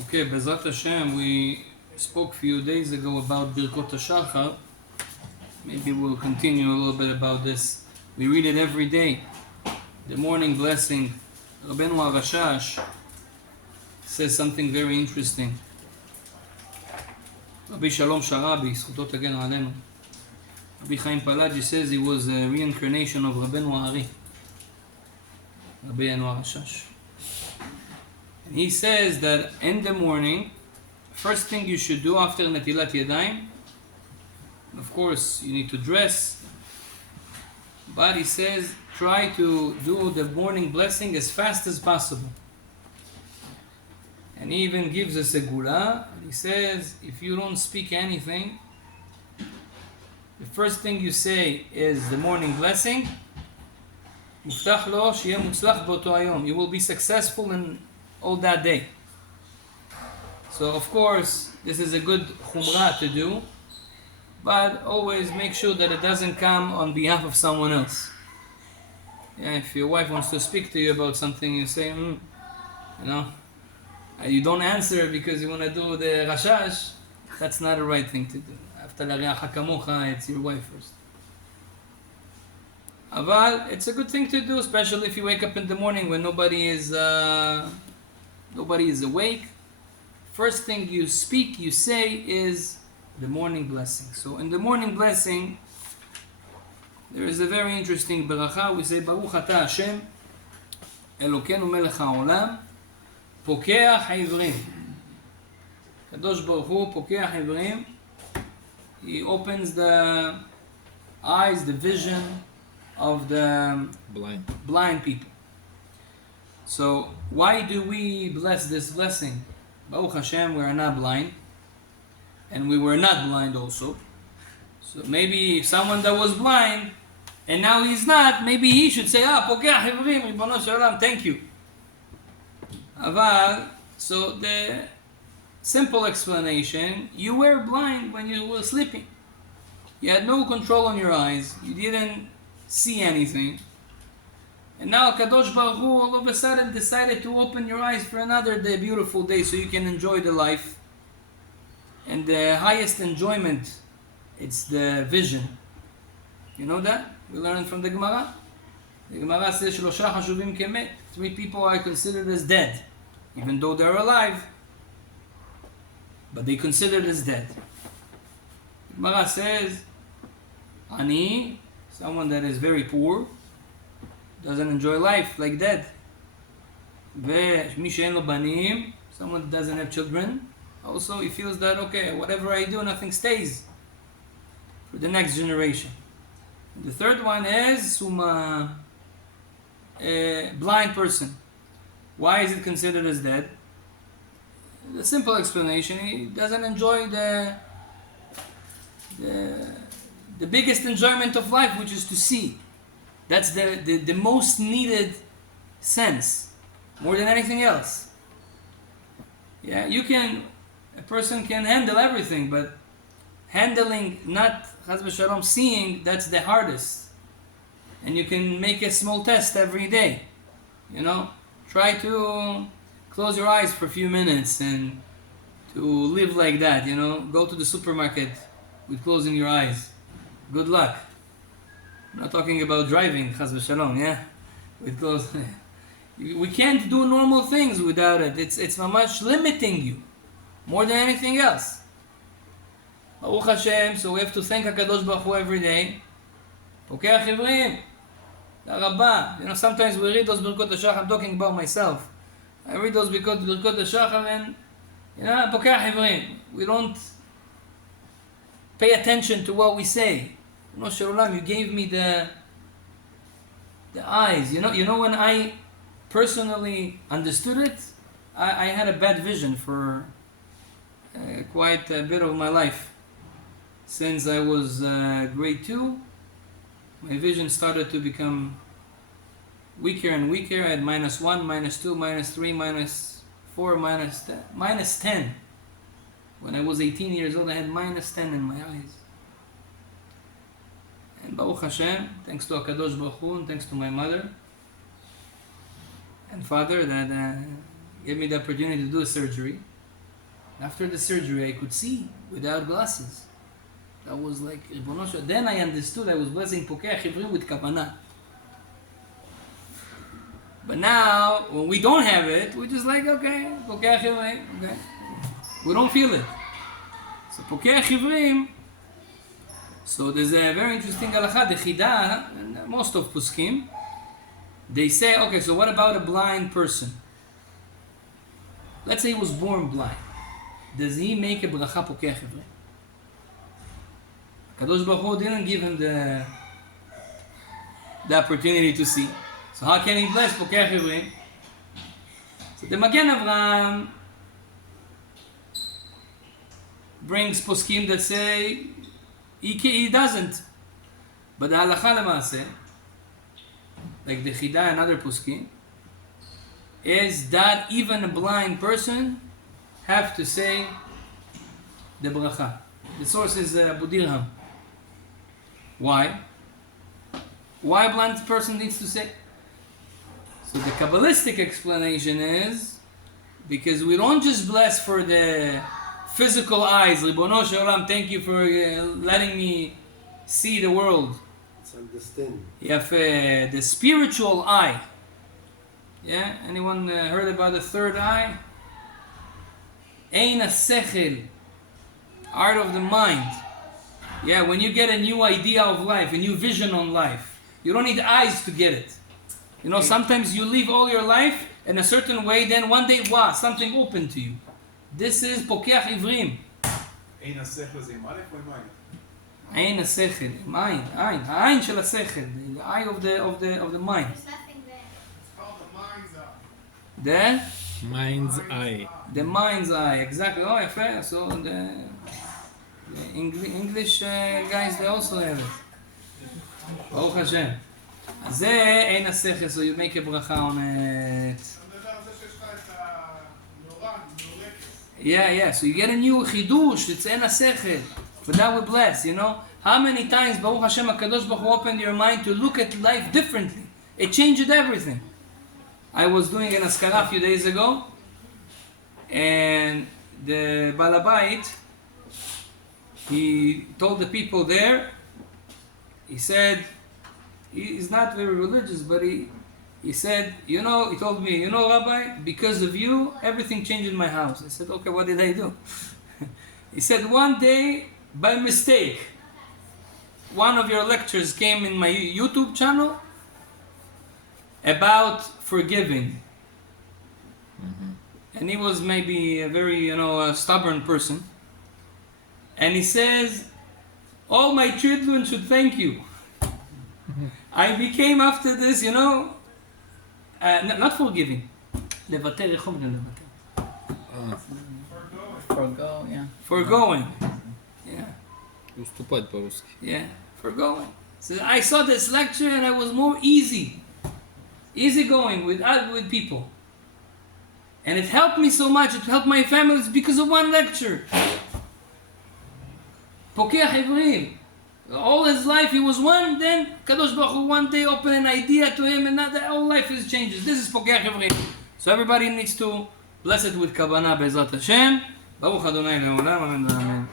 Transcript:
Okay, Bezrat Hashem, we spoke a few days ago about Birkot HaShachar. Maybe we'll continue a little bit about this. We read it every day. The morning blessing. Rabbeinu HaRashash says something very interesting. Rabbi Shalom Sharabi, זכותו תגן עלינו. Rabbi Chaim Palaji says he was a reincarnation of Rabbeinu Ari. Rabbeinu HaRashash. And he says that in the morning, first thing you should do after Netilat Yadayim, of course you need to dress, but he says try to do the morning blessing as fast as possible. And he even gives us a gula. He says if you don't speak anything, the first thing you say is the morning blessing. מובטח לו שיהיה מוצלח באותו היום. You will be successful in all that day. So of course this is a good khumrah to do, but always make sure that it doesn't come on behalf of someone else. Yeah, if your wife wants to speak to you about something, you say, you don't answer because you want to do the rashash. That's not the right thing to do. After l'reacha kamocha, it's your wife first. But it's a good thing to do, especially if you wake up in the morning when nobody is awake. First thing you speak, you say is the morning blessing. So in the morning blessing, there is a very interesting beracha. We say, Baruch Ata Hashem, Elokeinu melech haolam, pokeach haivrim. Kadosh Baruch Hu, pokeach haivrim. He opens the eyes, the vision of the blind people. So why do we bless this blessing? Baruch Hashem, we are not blind, and we were not blind also. So maybe someone that was blind and now he's not, maybe he should say, Pokeach Hivrim, Ribono Shel Olam, thank you. Aval, so the simple explanation, you were blind when you were sleeping. You had no control on your eyes. You didn't see anything. And now Kadosh Baruch Hu all of a sudden decided to open your eyes for another day, beautiful day, so you can enjoy the life. And the highest enjoyment, it's the vision. You know that? We learned from the Gemara. The Gemara says, Shlosha chashuvim kemet. 3 people are considered as dead, even though they're alive, but they considered as dead. The Gemara says, Ani, someone that is very poor, doesn't enjoy life, like dead. ומי שאין לו בנים, someone that doesn't have children, also he feels that, okay, whatever I do, nothing stays for the next generation. And the third one is a blind person. Why is it considered as dead? The simple explanation, he doesn't enjoy the biggest enjoyment of life, which is to see. That's the most needed sense, more than anything else. Yeah, a person can handle everything, but handling, not chas v'shalom, seeing, that's the hardest. And you can make a small test every day. Try to close your eyes for a few minutes and to live like that. Go to the supermarket with closing your eyes. Good luck. I'm not talking about driving, chas v'shalom, yeah? With close. We can't do normal things without it. It's mamash limiting you more than anything else. Baruch Hashem, so we have to thank HaKadosh Baruch Hu every day. Pokeach Hivrim, Rabbi. Sometimes we read those Birkot HaShachar. I'm talking about myself. I read those Birkot HaShachar and Pokeach Hivrim. We don't pay attention to what we say. You gave me the eyes. You know when I personally understood it, I had a bad vision for quite a bit of my life. Since I was grade 2, my vision started to become weaker and weaker. I had -1, -2, -3, -4, -10. When I was 18 years old, I had -10 in my eyes. And Baruch Hashem, thanks to HaKadosh Baruch Hu, and thanks to my mother and father that gave me the opportunity to do a surgery. After the surgery, I could see without glasses. That was like, then I understood I was blessing Pokeach Ivrim with Kavanah. But now, when we don't have it, we're just like, okay, Pokeach Ivrim, okay. We don't feel it. So Pokeach Ivrim, so there's a very interesting halakha, the Chida, and most of Puskim, they say, okay, so what about a blind person? Let's say he was born blind. Does he make a bracha Pokeach Ivrim? Kadosh Baruch Hu didn't give him the opportunity to see. So how can he bless Pokeach Ivrim? So the Magen Avraham brings poskim that say he doesn't. But the halacha lemaaseh, like the Chida and other poskim, is that even a blind person have to say the bracha. The source is Abu Dirham. Why? Why a blind person needs to say? So the Kabbalistic explanation is because we don't just bless for the physical eyes. Ribono shel olam, thank you for letting me see the world. It's understanding. You have the spiritual eye. Yeah? Anyone heard about the third eye? Ein sechel, art of the mind. Yeah, when you get a new idea of life, a new vision on life, you don't need eyes to get it. You know, sometimes you live all your life in a certain way, then one day, wow, something opened to you. This is Pokeach Ivrim. Ein השכל זה עם א' או עם עין? Ein השכל, mind, ein, העין של השכל, the eye of the mind. There's nothing there. It's called the mind's eye. The Mind's eye. the mind's eye, exactly. Oh, יפה. So the English guys, they also have it. Baruch Hashem. אז זה אין השכל, so you make a bracha on it. אתה מדבר על זה שיש לך את הנורא, נורקס. Yeah, so you get a new chidush, it's אין השכל. For that we bless, you know. How many times Baruch Hashem HaKadosh Baruch Hu opened your mind to look at life differently? It changed everything. I was doing an askara a few days ago, and the Balabait, he told the people there, he said, he's not very religious, but he said, you know, he told me, you know, Rabbi, because of you, everything changed in my house. I said, okay, what did I do? He said, one day, by mistake, one of your lectures came in my YouTube channel about forgiving. And he was maybe a very, stubborn person. And he says, all my children should thank you. I became after this, not forgiving. לוותר, איך אומרים לוותר? Forgo, yeah. Forgoing. Yeah. Уступать по-русски. Yeah, forgoing. So I saw this lecture and I was more easy going with people. And it helped me so much, it helped my family because of one lecture. Pokeach Ivrim. All his life he was one, then Kadosh Baruch Hu one day opened an idea to him and now that whole life is changes. This is Pokeach Ivrim. So everybody needs to bless it with Kavanah Be'ezrat Hashem. Baruch Adonai Le'olam, amen.